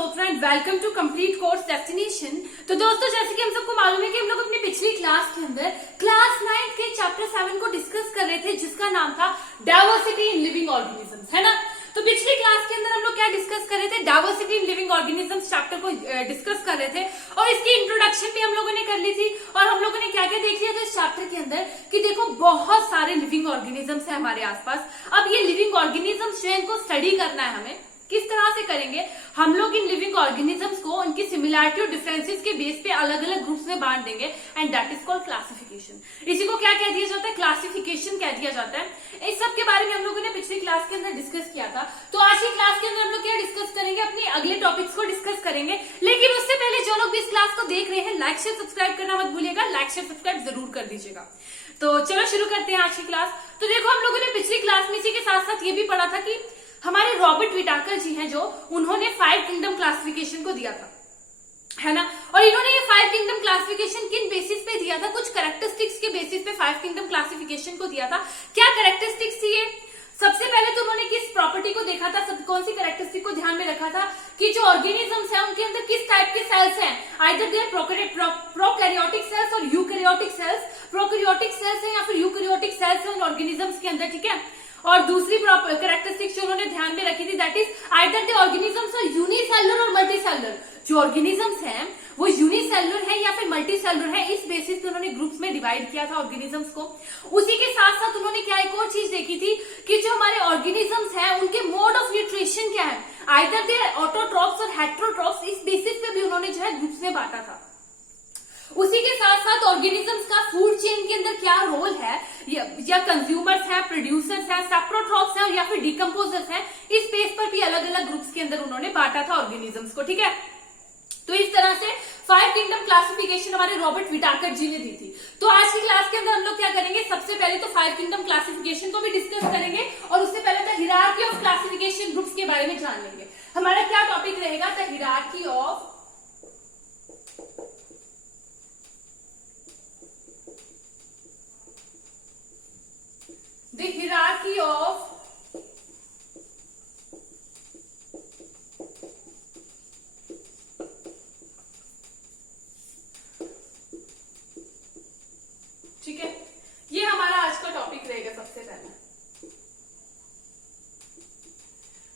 सोत्रा and welcome to complete course destination. तो दोस्तों, जैसे कि हम सबको मालूम है कि हम लोग अपनी पिछली क्लास के अंदर क्लास 9 के चैप्टर 7 को डिस्कस कर रहे थे, जिसका नाम था डाइवर्सिटी इन लिविंग ऑर्गेनिजम्स, है ना। तो पिछली क्लास के अंदर हम लोग क्या डिस्कस कर रहे थे? Diversity in living organisms chapter को डिस्कस कर रहे थे और इसकी इंट्रोडक्शन भी हम लोगों ने कर ली थी। और हम लोगों ने क्या क्या देख लिया था इस चैप्टर के अंदर कि देखो बहुत सारे लिविंग ऑर्गेनिजम्स है हमारे आसपास। अब ये लिविंग ऑर्गेनिजम्स जो है इनको स्टडी करना है हमें। किस तरह से करेंगे? हम लोग इन लिविंग ऑर्गेनिजम्स को उनकी सिमिलैरिटी और डिफरेंसेस के बेस पे अलग अलग ग्रुप्स में बांट देंगे and that is called classification. इसी को क्या कह दिया जाता है? क्लासिफिकेशन कह दिया जाता है। इस सब के बारे में हम लोगों ने पिछली क्लास के अंदर डिस्कस किया था। तो आज की क्लास के अंदर हम लोग क्या डिस्कस करेंगे? अपने अगले टॉपिक्स को डिस्कस करेंगे। लेकिन उससे पहले जो लोग भी इस क्लास को देख रहे हैं, लाइक शेयर सब्सक्राइब करना मत भूलिएगा। लाइक शेयर सब्सक्राइब जरूर कर दीजिएगा। तो चलो शुरू करते हैं आज की क्लास। तो देखो, हम लोगों ने पिछली क्लास में इसी के साथ साथ ये भी पढ़ा था कि हमारे रॉबर्ट विटाकर जी हैं जो उन्होंने 5 किंगडम क्लासिफिकेशन को दिया था, है ना। और इन्होंने ये 5 किंगडम क्लासिफिकेशन किन बेसिस पे दिया था? कुछ कैरेक्टरिस्टिक्स के बेसिस पे 5 किंगडम क्लासिफिकेशन को दिया था। क्या कैरेक्टरिस्टिक्स थी ये? सबसे पहले तो उन्होंने किस प्रॉपर्टी को देखा था, कौन सी कैरेक्टरिस्टिक को ध्यान में रखा था कि जो ऑर्गेनिजम्स हैं उनके अंदर किस टाइप के सेल्स हैं। आइदर दे प्रोकैरियोटिक सेल्स और यूकैरियोटिक सेल्स। प्रोकैरियोटिक सेल्स हैं या फिर यूकैरियोटिक सेल्स हैं उन ऑर्गेनिजम्स के अंदर, ठीक है। और दूसरी कैरेक्टरिस्टिक जो उन्होंने ध्यान में रखी थी that is either the organisms are unicellular और मल्टीसेलुलर। जो ऑर्गेनिजम्स हैं वो यूनिसेलुलर है या फिर मल्टीसेलुलर है, इस बेसिस पे उन्होंने ग्रुप्स में डिवाइड किया था ऑर्गेनिजम्स को। उसी के साथ साथ उन्होंने क्या एक और चीज देखी थी कि जो हमारे ऑर्गेनिजम्स हैं उनके मोड ऑफ न्यूट्रिशन क्या है। आइदर दे ऑटोट्रॉप्स और हेटेरोट्रॉप्स, इस बेसिस पे भी उन्होंने जो है ग्रुप्स में बांटा था। उसी के साथ साथ ऑर्गेनिजम्स का फूड चेन के अंदर क्या रोल है, या कंज्यूमर्स हैं, प्रोड्यूसर्स हैं, सैप्रोट्रॉप्स हैं या फिर डिकम्पोजर्स हैं, इस बेस पर भी अलग अलग ग्रुप्स के अंदर उन्होंने बांटा था ऑर्गेनिजम्स को, ठीक है। तो इस तरह से 5 किंगडम क्लासिफिकेशन हमारे रॉबर्ट विटाकर जी ने दी थी। तो आज की क्लास के अंदर हम लोग क्या करेंगे? सबसे पहले तो 5 किंगडम क्लासिफिकेशन को भी डिस्कस करेंगे और उससे पहले the hierarchy of classification groups के बारे में जान लेंगे। हमारा क्या टॉपिक रहेगा? The hierarchy of the hierarchy of ठीक है, ये हमारा आज का टॉपिक रहेगा सबसे पहले।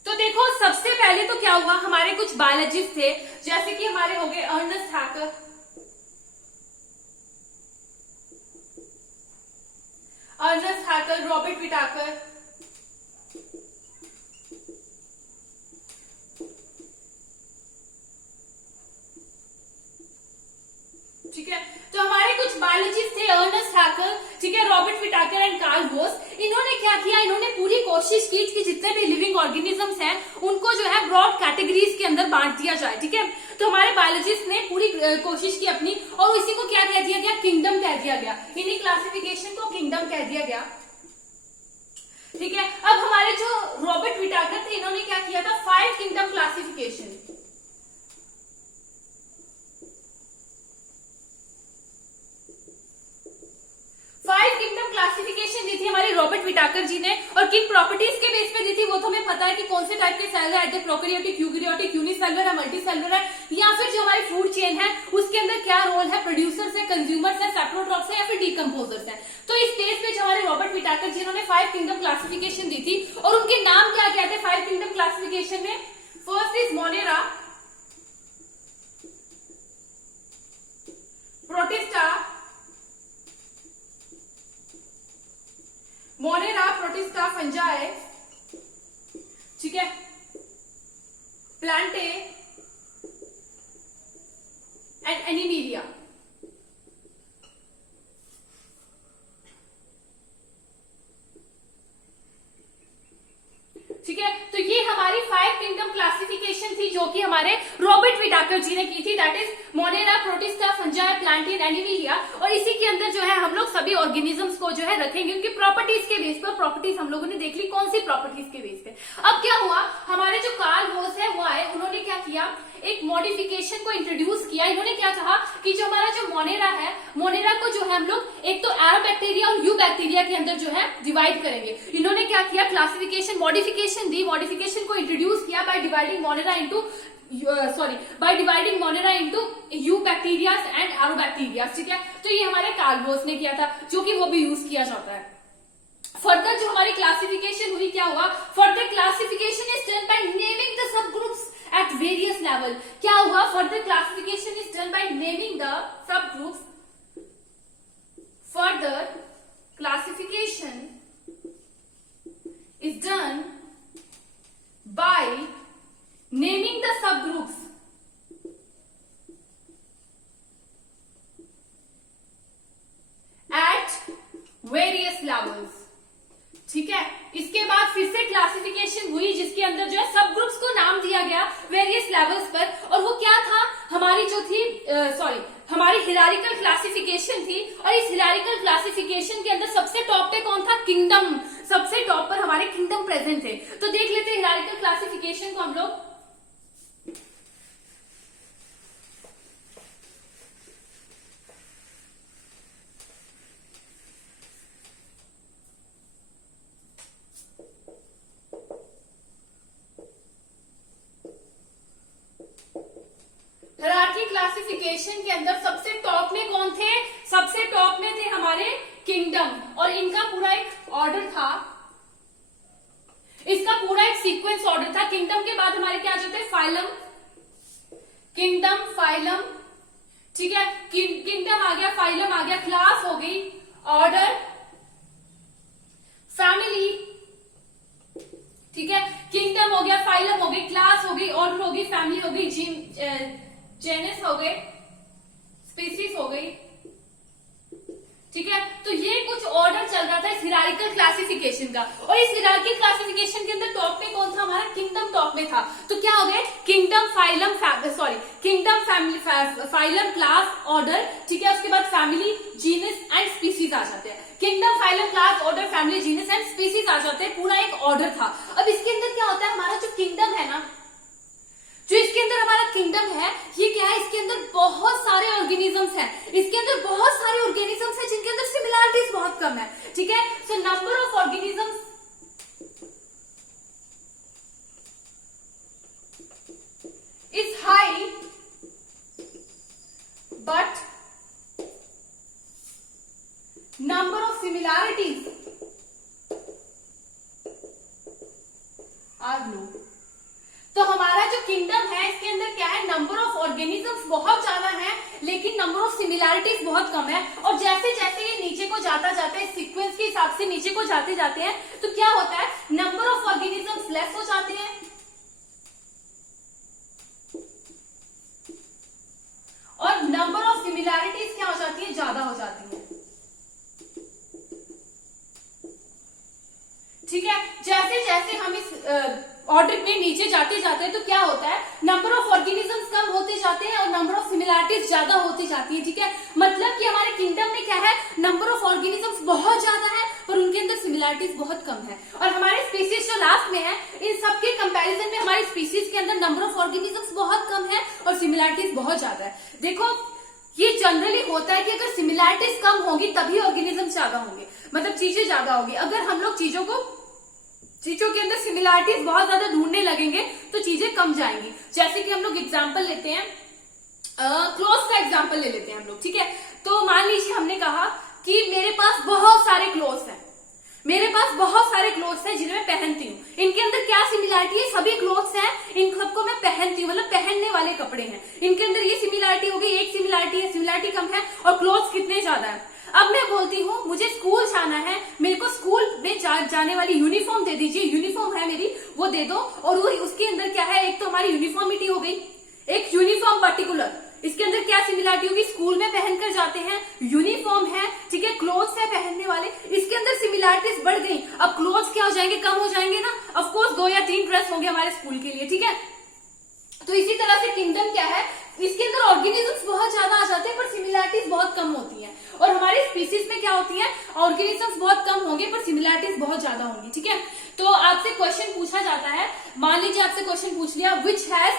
तो देखो, सबसे पहले तो क्या हुआ, हमारे कुछ बायोलॉजिस्ट थे, जैसे कि हमारे हो गए अर्नेस्ट हैकर, रॉबर्ट विटाकर, ठीक है। तो हमारे कुछ बायोलॉजिस्ट थे, अर्नेस्ट हैकर, ठीक है, Robert Whittaker and Carl Woese. इन्होंने क्या किया? इन्होंने पूरी कोशिश की कि जितने भी लिविंग ऑर्गेनिजम्स हैं उनको जो है ब्रॉड कैटेगरीज के अंदर बांट दिया जाए, ठीक है। तो हमारे बायोलॉजिस्ट ने पूरी कोशिश की अपनी, और इसी को क्या कह दिया गया? किंगडम कह दिया गया। इन्हीं क्लासिफिकेशन को किंगडम कह दिया गया, ठीक है। अब हमारे जो रॉबर्ट विटाकर थे, इन्होंने क्या किया था? 5 किंगडम क्लासिफिकेशन। 5 किंगडम क्लासिफिकेशन दी थी हमारे रॉबर्ट विटाकर जी ने, और किन प्रॉपर्टीज के बेस पे दी थी वो तो हमें पता है कि कौन से टाइप के सेल है, प्रोकैरियोटिक, यूकैरियोटिक, यूनिसेलुलर है, मल्टीसेलुलर है, या फिर जो हमारी फूड चेन है उसके अंदर क्या रोल है, प्रोड्यूसर्स है, कंज्यूमर्स है, सैप्रोट्रॉप्स है या फिर डिकम्पोजर्स है। तो इस बेस पे जो हमारे रॉबर्ट विटाकर जी ने 5 किंगडम क्लासिफिकेशन दी थी, और उनके नाम क्या क्या थे 5 किंगडम क्लासिफिकेशन में? First is Monera, protista, Monera, protista, fungi, ठीक है, प्लांटे एंड एनिमीलिया, ठीक है। तो ये हमारी 5 किंगडम क्लासिफिकेशन थी जो कि हमारे रॉबर्ट विटाकर जी ने की थी, that is Monera, protista, fungi, plantain, Animalia. और इसी के अंदर जो है हम लोग सभी ऑर्गेनिजम्स को जो है रखेंगे उनकी प्रॉपर्टीज के बेस पर। प्रॉपर्टीज हम लोगों ने देख ली, कौन सी प्रॉपर्टीज के बेस पे। अब क्या हुआ, हमारे जो कार्ल बोस है वो आए, उन्होंने क्या किया? एक मॉडिफिकेशन को इंट्रोड्यूस किया। इन्होंने क्या कहा कि जो हमारा जो मोनेरा है, मोनेरा को जो है हम लोग एक तो एरो बैक्टीरिया और यू बैक्टीरिया के अंदर जो है डिवाइड करेंगे। इन्होंने क्या किया? क्लासिफिकेशन मॉडिफिकेशन दी, मॉडिफिकेशन को इंट्रोड्यूस किया by dividing monera into by dividing monera into eubacterias and aerobacterias, ठीक है। तो ये हमारे कार्लोस ने किया था, जो कि वो भी यूज किया जाता है। फर्दर जो हमारी क्लासिफिकेशन हुई, क्या हुआ, further classification is done by naming the sub groups at various level. क्या हुआ, further classification is done by naming the sub groups, further classification is done by naming the subgroups at various levels, ठीक है। इसके बाद फिर से classification हुई, जिसके अंदर जो है सब ग्रुप्स को नाम दिया गया वेरियस लेवल्स पर, और वो क्या था, हमारी जो थी हमारी हिरारिकल क्लासिफिकेशन थी। और इस हिरारिकल क्लासिफिकेशन के अंदर सबसे टॉप पे कौन था, किंगडम, सबसे टॉप पर हमारे किंगडम प्रेजेंट थे। तो देख लेते हैं हिरारिकल क्लासिफिकेशन को हम लोग। हिरार्की क्लासिफिकेशन के अंदर सबसे टॉप में कौन थे, सबसे टॉप में थे हमारे किंगडम, और इनका पूरा एक ऑर्डर था, इसका पूरा एक सीक्वेंस ऑर्डर था। किंगडम के बाद हमारे क्या आ जाते हैं, फाइलम, किंगडम, फाइलम, ठीक है। किंगडम आ गया, फाइलम आ गया, क्लास हो गई, ऑर्डर, फैमिली, ठीक है। किंगडम हो गया, फाइलम हो गई, क्लास हो गई, ऑर्डर हो गई, फैमिली हो गई, जेनस हो गए, स्पीसीज हो गई, ठीक है। तो ये कुछ ऑर्डर चल रहा था इस हिरारिकल क्लासिफिकेशन का, और इस हिरारिकल क्लासिफिकेशन के अंदर टॉप में कौन था, हमारा किंगडम टॉप में था। तो क्या हो गया, kingdom, phylum, kingdom, family, phylum, class, order, ठीक है। उसके बाद फैमिली, जीनस एंड स्पीसीज आ जाते हैं। Kingdom, phylum, class, order, family, genus and species आ जाते हैं, पूरा एक ऑर्डर था। अब इसके अंदर क्या होता है, हमारा जो किंगडम है ना, जो इसके अंदर हमारा किंगडम है, ये क्या है, इसके अंदर बहुत सारे ऑर्गेनिजम्स हैं, इसके अंदर बहुत सारे ऑर्गेनिजम्स हैं जिनके अंदर सिमिलैरिटीज बहुत कम है, ठीक है। So number of organisms is high but number of similarities are low. तो हमारा जो किंगडम है, इसके अंदर क्या है, नंबर ऑफ ऑर्गेनिजम्स बहुत ज्यादा है, लेकिन नंबर ऑफ सिमिलैरिटीज बहुत कम है। और जैसे जैसे ये नीचे को जाता है, सीक्वेंस के हिसाब से नीचे को जाते जाते हैं, तो क्या होता है, नंबर ऑफ ऑर्गेनिजम्स लेस हो जाते हैं और नंबर ऑफ सिमिलैरिटीज क्या हो जाती है, ज्यादा हो जाती है, ठीक है। जैसे जैसे हम इस ऑर्डर में नीचे जाते जाते हैं, तो क्या होता है, नंबर ऑफ ऑर्गेनिजम्स कम होते जाते हैं और नंबर ऑफ सिमिलैरिटीज ज्यादा होती जाती है, ठीक है। मतलब कि हमारे किंगडम में क्या है, नंबर ऑफ ऑर्गेनिजम्स बहुत ज्यादा है पर उनके अंदर सिमिलैरिटीज बहुत कम है। और हमारे स्पीसीज जो लास्ट में है, इन सबके कंपैरिजन में हमारी स्पीसीज के अंदर नंबर ऑफ ऑर्गेनिजम्स बहुत कम है और सिमिलैरिटीज बहुत ज्यादा है। देखो, ये जनरली होता है कि अगर सिमिलैरिटीज कम होंगी तभी ऑर्गेनिज्म ज्यादा होंगे, मतलब चीजें ज्यादा होगी। अगर हम लोग चीजों के अंदर सिमिलैरिटीज बहुत ज्यादा ढूंढने लगेंगे तो चीजें कम जाएंगी। जैसे कि हम लोग एग्जांपल लेते हैं, क्लोथ्स का एग्जांपल ले लेते हैं हम लोग, ठीक है। तो मान लीजिए हमने कहा कि मेरे पास बहुत सारे क्लोथ्स हैं, मेरे पास बहुत सारे क्लोथ्स हैं जिन्हें मैं पहनती हूँ। इनके अंदर क्या सिमिलैरिटी है, सभी क्लोथ्स हैं, इन सबको मैं पहनती हूँ, मतलब पहनने वाले कपड़े हैं। इनके अंदर ये सिमिलैरिटी हो गई, एक सिमिलैरिटी है, सिमिलैरिटी कम है, और क्लोथ्स कितने ज्यादा है। अब मैं बोलती हूँ मुझे स्कूल जाना है, मेरे को स्कूल में जाने वाली यूनिफॉर्म दे दीजिए, यूनिफॉर्म है मेरी, वो दे दो। और वो उसके अंदर क्या है, एक तो हमारी यूनिफॉर्मिटी हो गई, एक यूनिफॉर्म पर्टिकुलर, इसके अंदर क्या सिमिलैरिटी होगी, स्कूल में पहनकर जाते हैं, यूनिफॉर्म है, ठीक है, क्लोथ्स है पहनने वाले, इसके अंदर सिमिलैरिटीज बढ़ गई। अब क्लोथ्स क्या हो जाएंगे, कम हो जाएंगे ना, ऑफ कोर्स 2 या 3 ड्रेस होंगे हमारे स्कूल के लिए, ठीक है। तो इसी तरह से किंगडम क्या है, इसके अंदर ऑर्गेनिजम्स बहुत ज्यादा आ जाते हैं पर सिमिलैरिटीज बहुत कम होती हैं। और हमारी स्पीसीज में क्या होती है, ऑर्गेनिजम्स बहुत कम होंगे पर सिमिलैरिटीज बहुत ज्यादा होंगी, ठीक है। तो आपसे क्वेश्चन पूछा जाता है, मान लीजिए आपसे क्वेश्चन पूछ लिया, which has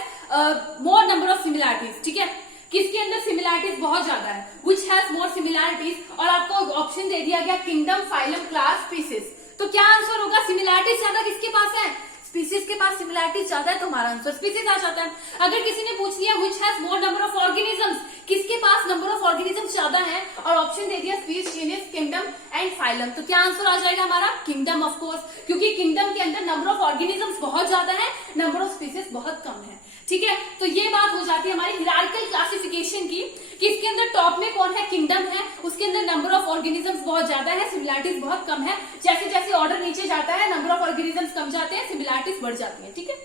more number of similarities, ठीक है, किसके अंदर सिमिलैरिटीज बहुत ज्यादा है, विच हैज मोर सिमिलैरिटीज, और आपको ऑप्शन दे दिया गया किंगडम, फाइलम, क्लास, स्पीसीज। तो क्या आंसर होगा, सिमिलैरिटीज ज्यादा किसके पास है, स्पीसीज के पास सिमिलैरिटीज ज्यादा है तो हमारा आंसर स्पीसीज आ जाता है। अगर किसी ने पूछ लिया which has more number of organisms, किसके पास नंबर ऑफ ऑर्गेनिजम्स ज्यादा है, और ऑप्शन दे दिया species, genus, kingdom and phylum, तो क्या आंसर आ जाएगा हमारा किंगडम ऑफ कोर्स, क्योंकि किंगडम के अंदर नंबर ऑफ ऑर्गेनिजम्स बहुत ज्यादा है, नंबर ऑफ स्पीसीज बहुत कम है। ठीक है, तो ये बात हो जाती है हमारी हिरार्किकल क्लासिफिकेशन की कि इसके अंदर टॉप में कौन है, किंगडम है, उसके अंदर नंबर ऑफ ऑर्गेनिजम्स बहुत ज्यादा है, सिमिलैरिटीज बहुत कम है। जैसे जैसे ऑर्डर नीचे जाता है नंबर ऑफ ऑर्गेनिजम्स कम जाते हैं, सिमिलैरिटीज बढ़ जाती है। ठीक है,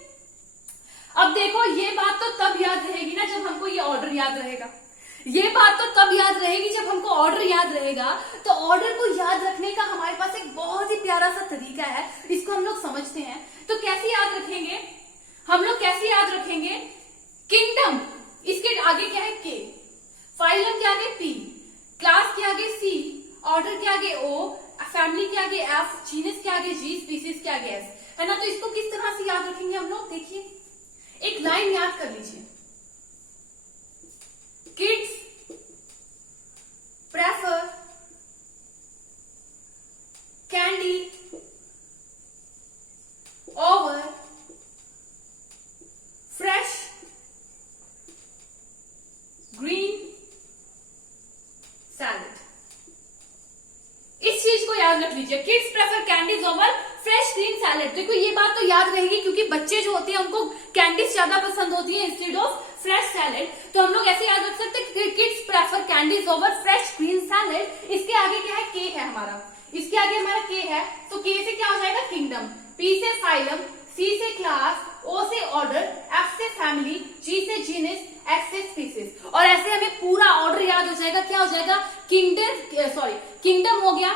अब देखो ये बात तो तब याद रहेगी ना जब हमको ये ऑर्डर याद रहेगा, ये बात तो तब याद रहेगी जब हमको ऑर्डर याद रहेगा। तो ऑर्डर को याद रखने का हमारे पास एक बहुत ही प्यारा सा तरीका है, इसको हम लोग समझते हैं। तो कैसे याद रखेंगे हम लोग, कैसे याद रखेंगे, किंगडम इसके आगे क्या है के, फाइलम के आगे पी, क्लास के आगे सी, ऑर्डर के आगे ओ, फैमिली के आगे एफ, जीनस के आगे जी, स्पीसीज के आगे एस, है ना। तो इसको किस तरह से याद रखेंगे हम लोग, देखिए एक लाइन याद कर लीजिए, kids prefer candy over fresh green salad. इस चीज को याद रख लीजिए, kids prefer candies over fresh green salad. देखो ये बात तो याद रहेगी क्योंकि बच्चे जो होते हैं उनको कैंडीज ज्यादा पसंद होती है इंस्टेड ऑफ फ्रेश सैलेड, तो हम लोग ऐसे याद रख सकते हैं kids prefer candies over fresh green salad. इसके आगे क्या है, के है हमारा, इसके आगे हमारा के है, तो के से क्या हो जाएगा किंगडम, पी से फाइलम, सी से क्लास, ओ से ऑर्डर, एफ से फैमिली, जी से जीनस, एस से स्पीसीज। और ऐसे हमें पूरा ऑर्डर याद हो जाएगा, क्या हो जाएगा, किंगडम हो गया,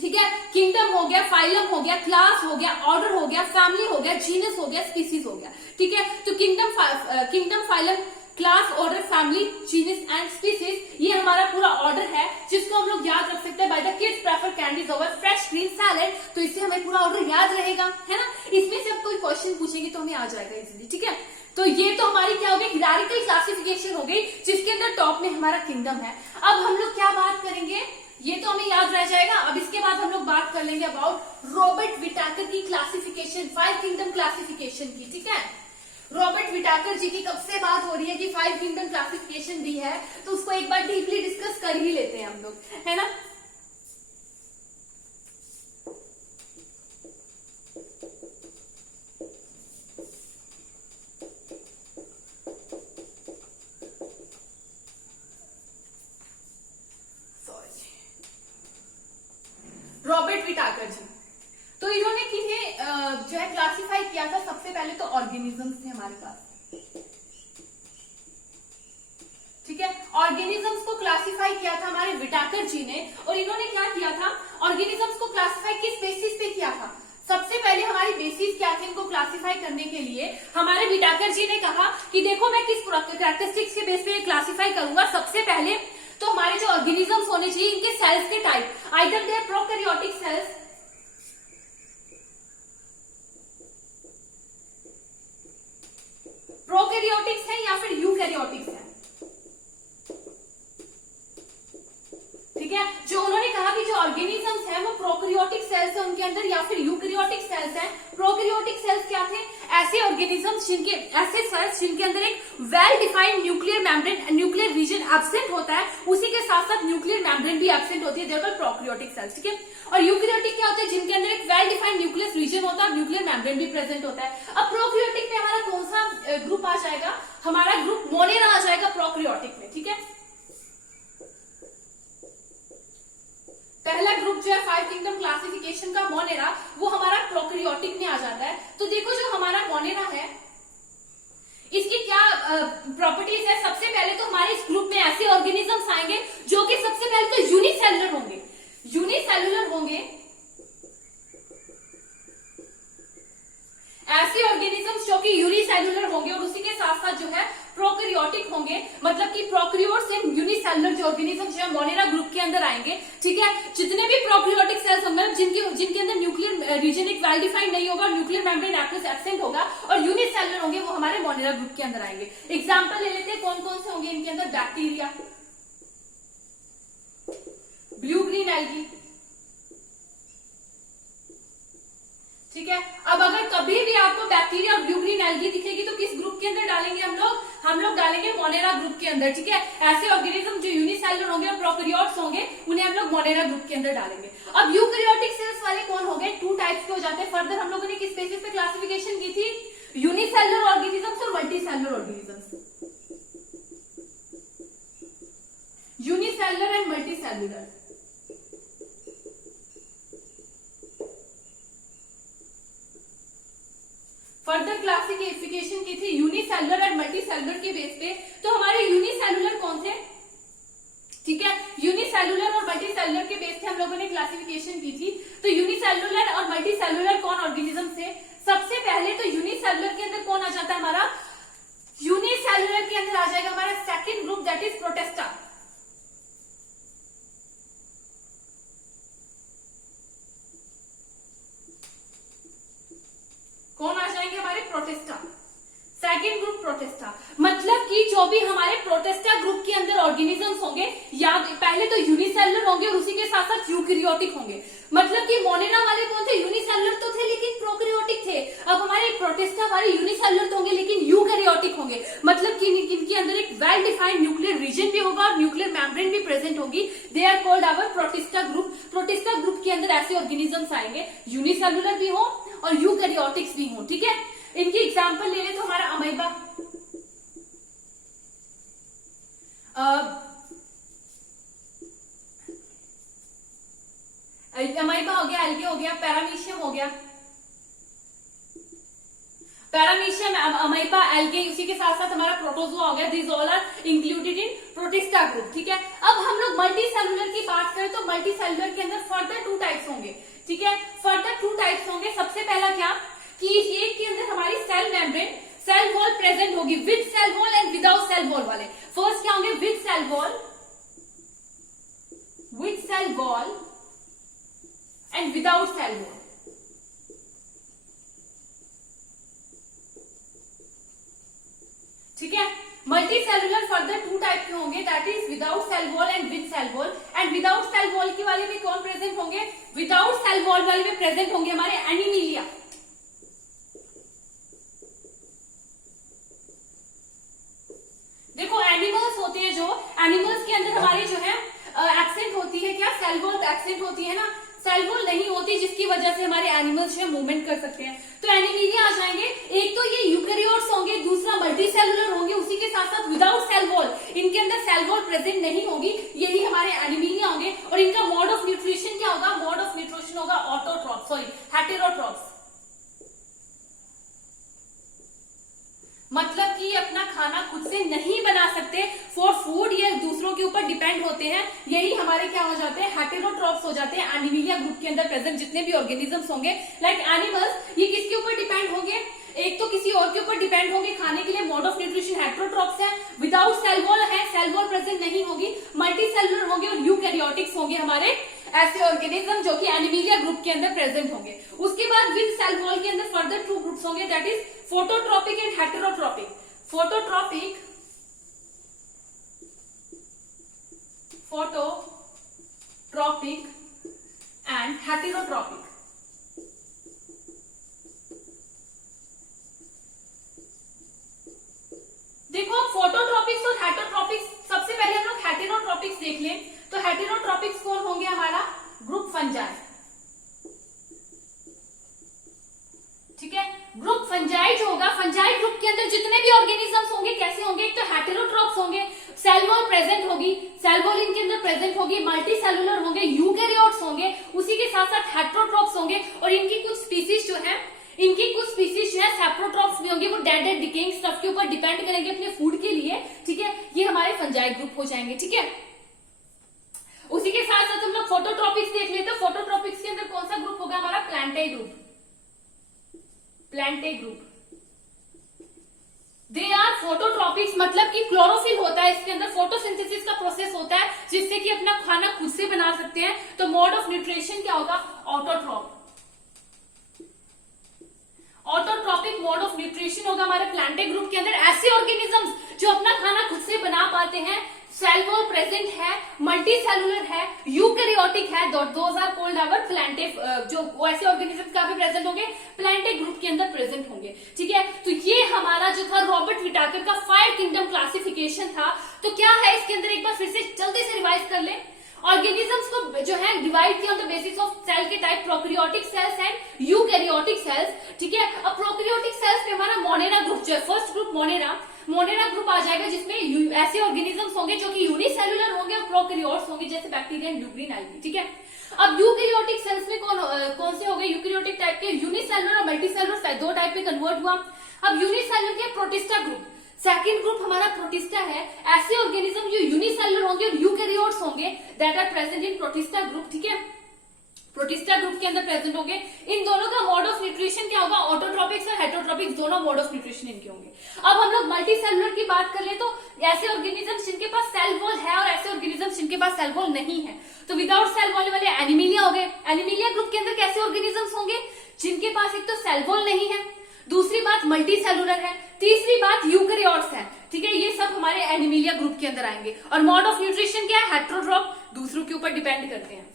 ठीक है, किंगडम हो गया, फाइलम हो गया, क्लास हो गया, ऑर्डर हो गया, फैमिली हो गया, जीनस हो गया, स्पीसीज हो गया। ठीक है, तो kingdom phylum class order family genus and species, ये हमारा पूरा ऑर्डर है जिसको हम लोग याद रख सकते हैं by the kids prefer candies over fresh green salad. तो इससे हमें पूरा ऑर्डर याद रहेगा, है ना। इसमें से अब कोई क्वेश्चन पूछेंगे तो हमें आ जाएगा इजीली। ठीक है, तो ये तो हमारी क्या हो गई, हिरार्किकल क्लासिफिकेशन हो गई जिसके अंदर टॉप में हमारा किंगडम है। अब हम लोग क्या बात करेंगे, ये तो हमें याद रह जाएगा। अब इसके बाद हम लोग बात कर लेंगे अबाउट रॉबर्ट विटाकर की क्लासिफिकेशन, 5 किंगडम क्लासिफिकेशन की। ठीक है, रॉबर्ट विटाकर जी की कब से बात हो रही है कि 5 किंगडम क्लासिफिकेशन दी है, तो उसको एक बार डीपली डिस्कस कर ही लेते हैं हम लोग, है ना। रॉबर्ट विटाकर जी, तो इन्होंने किन्हें जो है क्लासिफाई किया था, सबसे पहले तो ऑर्गेनिजम्स थे हमारे पास। ठीक है, ऑर्गेनिजम्स को क्लासिफाई किया था हमारे विटाकर जी ने, और इन्होंने क्या किया था, ऑर्गेनिजम्स को क्लासिफाई किस बेसिस पे किया था। सबसे पहले हमारी बेसिस क्या थे इनको क्लासिफाई करने के लिए, हमारे विटाकर जी ने कहा कि देखो मैं किस कैरेक्टरिस्टिक्स के बेस पे क्लासिफाई करूंगा। सबसे पहले तो हमारे जो ऑर्गेनिजम्स होने चाहिए इनके सेल्स के type, either they are prokaryotic cells, prokaryotics है या फिर यूकैरियोटिक्स है। ठीक है, जो उन्होंने कहा कि जो ऑर्गेनिजम्स है वो प्रोकैरियोटिक सेल्स है उनके अंदर या फिर यूकैरियोटिक सेल्स है। प्रोकैरियोटिक सेल्स क्या थे, ऐसे ऑर्गेनिजम्स जिनके, ऐसे सेल्स जिनके अंदर एक well defined nuclear membrane, nuclear region absent होता है, उसी के साथ साथ न्यूक्लियर मेम्ब्रेन भी एब्सेंट होती है, देयर आर प्रोकैरियोटिक सेल्स। ठीक है, और यूकैरियोटिक क्या होता है, जिनके अंदर एक वेल डिफाइंड न्यूक्लियस रीजन होता है, न्यूक्लियर मेम्ब्रेन भी प्रेजेंट होता है। अब प्रोकैरियोटिक में हमारा कौन सा ग्रुप आ जाएगा, हमारा ग्रुप मोनेरा आ जाएगा प्रोकैरियोटिक में। ठीक है, पहला ग्रुप जो है 5 किंगडम क्लासिफिकेशन का मोनेरा, वो हमारा प्रोकैरियोटिक में आ जाता है। तो देखो जो हमारा मोनेरा है इसकी क्या प्रॉपर्टीज है, सबसे पहले तो हमारे इस ग्रुप में ऐसे ऑर्गेनिजम्स आएंगे जो कि सबसे पहले तो यूनिसेलुलर होंगे, यूनिसेलुलर होंगे, ऐसे ऑर्गेनिजम्स जो कि यूनिसेलुलर होंगे, और उसी के साथ साथ जो है प्रोकैरियोटिक होंगे, मतलब कि प्रोकैरियोट्स एंड यूनिसेलुलर जो ऑर्गेनिजम्स जो है मोनेरा ग्रुप के अंदर आएंगे। ठीक है, जितने भी प्रोकैरियोटिक सेल्स होंगे जिनके अंदर न्यूक्लियर रीजन एक वेल डिफाइंड नहीं होगा, न्यूक्लियर मेम्ब्रेन एब्सेंट होगा और यूनिसेलुलर होंगे, वो हमारे मोनेरा ग्रुप के अंदर आएंगे। एग्जाम्पल ले लेते हैं कौन कौन से होंगे इनके अंदर, बैक्टीरिया, ब्लू ग्रीन एल्गी, ठीक है। अब अगर कभी भी आपको बैक्टीरिया और ब्लू ग्रीन एल्गी दिखेगी तो किस ग्रुप के अंदर डालेंगे हम लोग डालेंगे मोनेरा ग्रुप के अंदर, ठीक है। ऐसे ऑर्गेनिज्म जो यूनिसेलुलर होंगे और प्रोकैरियोट्स होंगे उन्हें हम लोग मोनेरा ग्रुप के अंदर डालेंगे। अब यूकैरियोटिक सेल्स वाले कौन हो गए, 2 टाइप्स के हो जाते हैं। फर्दर हम लोगों ने किस बेसिस पे क्लासिफिकेशन की थी, यूनिसेलुलर ऑर्गेनिजम्स और multicellular organisms, unicellular and multicellular. Further classification की थी यूनिसेलुलर एंड मल्टीसेलुलर के बेस पे। तो हमारे यूनिसेलुलर कौन थे, ठीक है, यूनिसेलुलर और मल्टीसेलुलर के बेस पे हम लोगों ने क्लासिफिकेशन की थी। तो यूनिसेलुलर और मल्टीसेलुलर कौन ऑर्गेनिज्म थे, सबसे पहले तो यूनिसेलुलर के अंदर कौन आ जाता है हमारा, यूनिसेलुलर के अंदर आ जाएगा हमारा second group that is Protista. कौन आ जाएंगे हमारे, प्रोटेस्टा, सेकेंड ग्रुप प्रोटेस्टा। मतलब कि जो भी हमारे प्रोटेस्टा ग्रुप के अंदर ऑर्गेनिजम्स होंगे या पहले तो यूनिसेलुलर होंगे और उसी के साथ साथ यूकैरियोटिक होंगे। मतलब कि मोनेरा वाले कौन थे, यूनिसेलुलर तो थे लेकिन प्रोकैरियोटिक थे। अब हमारे प्रोटेस्टा वाले यूनिसेलुलर तो होंगे लेकिन यूकैरियोटिक होंगे। मतलब कि इनके अंदर एक वेल डिफाइंड न्यूक्लियर रीजन भी होगा और न्यूक्लियर मेम्ब्रेन भी प्रेजेंट होगी। They are called our Protista group. Protista group के अंदर ऐसे ऑर्गेनिजम्स आएंगे यूनिसेलुलर भी हो और यूकैरियोटिक्स भी हो, ठीक है। इनकी एग्जाम्पल ले ले तो हमारा अमीबा, अमीबा हो गया, एल्गी हो गया, पैरामीशियम हो गया, पैरामीशियम, अमीबा, एल्गी, उसी के साथ साथ हमारा प्रोटोजोआ हो गया। This all are included in Protista group, ठीक है। अब हम लोग मल्टी सेलुलर की बात करें तो मल्टी सेलुलर के अंदर फर्दर 2 टाइप्स होंगे, ठीक है। फर्दर 2 टाइप्स होंगे। सबसे पहला क्या कि एक के अंदर हमारी cell membrane, cell wall present होगी, with cell wall and without cell wall वाले। फर्स्ट क्या होंगे, with cell wall and without cell wall. ठीक है। मल्टी सेलुलर फर्दर 2 टाइप के होंगे, that is without cell wall and with cell wall. And without cell wall के वाले में कौन प्रेजेंट होंगे, विदाउट सेल वॉल वाले में प्रेजेंट होंगे हमारे एनिमिलिया। देखो एनिमल्स होते हैं, जो एनिमल्स के अंदर हमारी जो है एब्सेंट होती है क्या, सेल वॉल एब्सेंट होती है ना, सेल वॉल नहीं होती, जिसकी वजह से हमारे एनिमल्स जो है मूवमेंट कर सकते हैं। तो एनिमिलिया आ जाएंगे। एक तो ये यूकैरियोट्स होंगे, दूसरा मल्टी सेलुलर होंगे, उसी के साथ साथ विदाउट सेल वॉल, इनके अंदर सेल वॉल प्रेजेंट नहीं होगी, यही हमारे एनिमिलिया होंगे। और इनका मोड ऑफ न्यूट्रिशन क्या होगा, मोड ऑफ न्यूट्रिशन होगा ऑटोट्रॉप, सॉरी हेटेरोट्रॉप्स। मतलब कि अपना खाना खुद से नहीं बना सकते, फॉर फूड ये दूसरों के ऊपर डिपेंड होते हैं, यही हमारे क्या हो जाते हैं, हेटेरोट्रॉप्स हो जाते हैं। एनिमिलिया ग्रुप के अंदर प्रेजेंट जितने भी ऑर्गेनिजम्स होंगे लाइक एनिमल्स, ये किसके ऊपर डिपेंड होंगे, एक तो किसी और के ऊपर डिपेंड होंगे खाने के लिए, मोड ऑफ न्यूट्रिशन हेटेरोट्रॉप्स है, विदाउट सेल वॉल है, सेल वॉल प्रेजेंट नहीं होगी, मल्टी सेलुलर होंगे और यूकैरियोटिक्स होंगे हमारे ऐसे ऑर्गेनिज्म जो कि एनिमिलिया ग्रुप के अंदर प्रेजेंट होंगे। उसके बाद विद सेल वॉल के अंदर फर्दर 2 ग्रुप्स होंगे, that is phototropic and heterotrophic. Phototropic and heterotrophic. देखो फोटोट्रॉपिक्स और हेटेरोट्रॉपिक्स, सबसे पहले हम लोग हेटेरोट्रॉपिक्स देख लें तो हेटेरोट्रॉपिक्स कौन होंगे हमारा, ग्रुप फंजाई, ठीक है। ग्रुप फंजाई जो होगा, फंजाई ग्रुप के अंदर जितने भी ऑर्गेनिजम्स होंगे कैसे होंगे, एक तो हेटेरोट्रॉप्स होंगे, सेल वॉल प्रेजेंट होगी, सेल वॉल इनके अंदर प्रेजेंट होगी, मल्टी सेलुलर होंगे, यूकैरियोट्स होंगे, उसी के साथ साथ हेटेरोट्रॉप्स होंगे। और इनकी कुछ स्पीसीज जो है सैप्रोट्रॉप्स भी होंगे, वो डेड डिकेइंग स्टफ के ऊपर डिपेंड करेंगे अपने फूड के लिए, ठीक है। ये हमारे फंजाई ग्रुप हो जाएंगे, ठीक है। उसी के साथ साथ हम लोग फोटोट्रॉपिक्स देख लेते हैं। फोटोट्रॉपिक्स के अंदर कौन सा ग्रुप होगा हमारा, plantae group, plantae group. They are phototrophics, मतलब कि क्लोरोफिल होता है इसके अंदर, फोटोसिंथेसिस का प्रोसेस होता है जिससे कि अपना खाना खुद से बना सकते हैं। तो मोड ऑफ न्यूट्रिशन क्या होगा, autotroph. Autotrophic mode of nutrition होगा हमारे प्लांटाई ग्रुप के अंदर। ऐसे ऑर्गेनिजम्स जो अपना खाना खुद से बना पाते हैं, सेल वॉल प्रेजेंट है, मल्टी मल्टी सेलुलर है, यूकैरियोटिक है, those are called our Plantae, जो वो ऐसे ऑर्गेनिज्म कहाँ पे प्रेजेंट होंगे, प्लांटे ग्रुप के अंदर प्रेजेंट होंगे। ठीक है, तो ये हमारा जो था रॉबर्ट विटाकर का 5 किंगडम क्लासिफिकेशन था। तो क्या है इसके अंदर, एक बार फिर से जल्दी से रिवाइज कर ले। ऑर्गेनिजम्स को जो है डिवाइड किया on the basis of cell के type, prokaryotic cells and eukaryotic cells. ठीक है, अब प्रोकैरियोटिक सेल्स में हमारा मोनेरा ग्रुप जो है, फर्स्ट ग्रुप मोनेरा ग्रुप आ जाएगा, जिसमें ऐसे ऑर्गेनिजम्स होंगे जो कि यूनिसेलुलर होंगे और प्रोकैरियोट्स होंगे, जैसे बैक्टीरिया एंड ल्यूग्रीन एल्गी। ठीक है, अब यूकैरियोटिक सेल्स में कौन से हो गए, यूकैरियोटिक टाइप के, यूनिसेलुलर और मल्टीसेलुलर, दो टाइप में कन्वर्ट हुआ। अब यूनिसेलुलर के प्रोटिस्टा ग्रुप, सेकंड ग्रुप हमारा प्रोटिस्टा है, ऐसे ऑर्गेनिज्म जो यूनिसेलुलर होंगे और यूकैरियोट्स होंगे, that are present in Protista group. ठीक है, प्रोटिस्टा ग्रुप के अंदर प्रेजेंट होंगे। इन दोनों का मोड ऑफ न्यूट्रिशन क्या होगा, ऑटोट्रोपिक्स और हेटरोट्रोपिक्स, दोनों मोड ऑफ न्यूट्रिशन इनके होंगे। अब हम लोग मल्टी सेलुलर की बात कर ले तो ऐसे ऑर्गेनिज्म जिनके पास सेल वॉल है और ऐसे ऑर्गेनिज्म जिनके पास सेल वॉल नहीं है। तो विदाउट सेल वॉल वाले एनिमिलिया हो गए। एनिमिलिया ग्रुप के अंदर कैसे ऑर्गेनिजम्स होंगे, जिनके पास एक तो सेल वॉल नहीं है, दूसरी बात मल्टी सेलुलर है, तीसरी बात यूकैरियोट्स है। ठीक है, ये सब हमारे एनिमिलिया ग्रुप के अंदर आएंगे। और मोड ऑफ न्यूट्रिशन क्या है, हेटरोट्रोप, दूसरों के ऊपर डिपेंड करते हैं।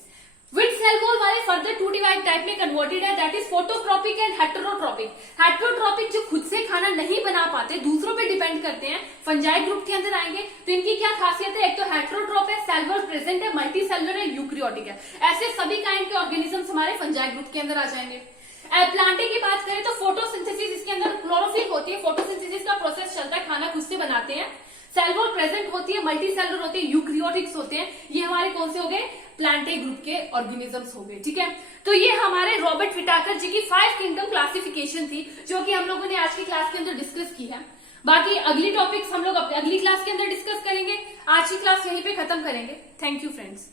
विद सेल वॉल वाले फर्दर टू डिवाइड टाइप में कन्वर्टेड है, that is phototropic and heterotrophic. Heterotrophic जो खुद से खाना नहीं बना पाते, दूसरों पे डिपेंड करते हैं, फंजाई ग्रुप के अंदर आएंगे। तो इनकी क्या खासियत है, एक तो हेटरोट्रोप है, सेल वॉल प्रेजेंट है, मल्टी सेलुलर है, यूकैरियोटिक है। ऐसे सभी काइंड के ऑर्गेनिजम्स हमारे फंजाई ग्रुप के अंदर आ जाएंगे। प्लांटे की बात करें तो फोटोसिंथेसिस, इसके अंदर क्लोरोफिल होती है, फोटोसिंथेसिस का प्रोसेस चलता है, खाना खुद से बनाते हैं। सेल वॉल प्रेजेंट होती है, मल्टी सेलुलर होती है, यूकैरियोटिक्स होते हैं। ये हमारे कौन से हो गए, प्लांटे ग्रुप के ऑर्गेनिजम्स हो गए। ठीक है, तो ये हमारे रॉबर्ट विटाकर जी की 5 किंगडम क्लासिफिकेशन थी, जो कि हम लोगों ने आज की क्लास के अंदर डिस्कस की है। बाकी अगली टॉपिक्स हम लोग अपनी अगली क्लास के अंदर डिस्कस करेंगे। आज की क्लास यहीं पे खत्म करेंगे। Thank you friends.